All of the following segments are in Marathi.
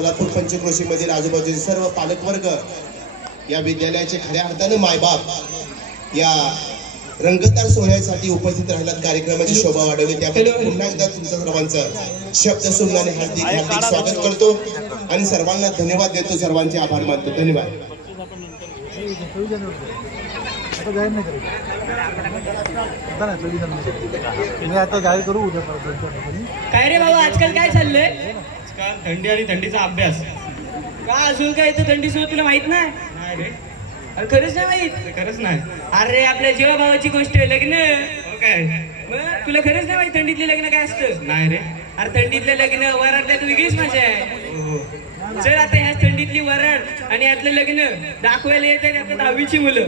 सोलापूर पंचक्रोशीमधील आजूबाजूचे सर्व पालकवर्ग, या विद्यालयाचे खऱ्या अर्थाने मायबाप या रंगतदार सोहळ्यासाठी उपस्थित राहिल्यात, कार्यक्रमाची शोभा वाढवली. त्यामुळे पुन्हा एकदा तुमच्या सर्वांचं शब्द सुमनाने हार्दिक हार्दिक स्वागत करतो आणि सर्वांना धन्यवाद देतो, सर्वांचे आभार मानतो. धन्यवाद. आता जाहीर करू उद्या. काय रे बाबा, आजकाल काय चाललंय? आजकाल थंडी आणि थंडीचा अभ्यास. का अजून काय इथं थंडी सुरू तुला माहित नाही? नाही रे, अरे खरंच नाही माहित? खरंच नाही. अरे आपल्या जीवा भावाची गोष्ट आहे, लग्न. हो काय? मग तुला खरंच नाही माहित थंडीतले लग्न काय असतं? नाही रे. अरे थंडीतलं लग्न वराडल्यात वेगळीच मजा आहे. हो. चल आता ह्या थंडीतली वराड आणि यातलं लग्न दाखवायला येतात आपल्या 10वीची मुलं.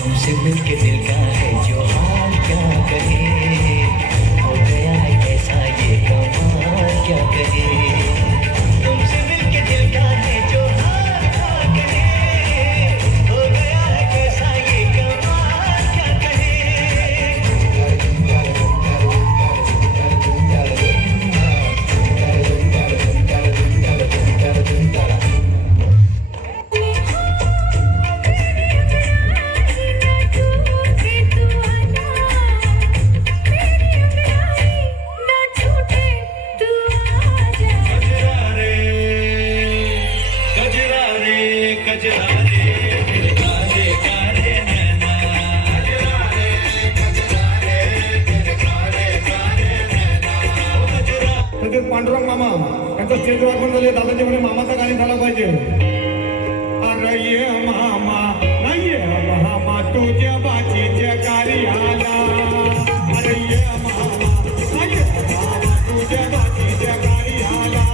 तुमसे मिलके दिल का है जो हाल क्या कहे, हो गया है ऐसा ये कमाल क्या कहे. तुमसे मिलके दिल का है जो हाल क्या कहे, हो गया है ऐसा ये कमाल क्या कहे. पांडुरंग मामा यांचा स्टेजवर पण झाले. दादाजी म्हणे मामाचा गाणी झाला पाहिजे. अरे ये मामा नाही ये मामा तुझ्या बाचीच्या कार्याला. अरे ये मामा नाही ये मामा तुझ्या बाचीच्या कार्याला.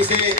अतिशय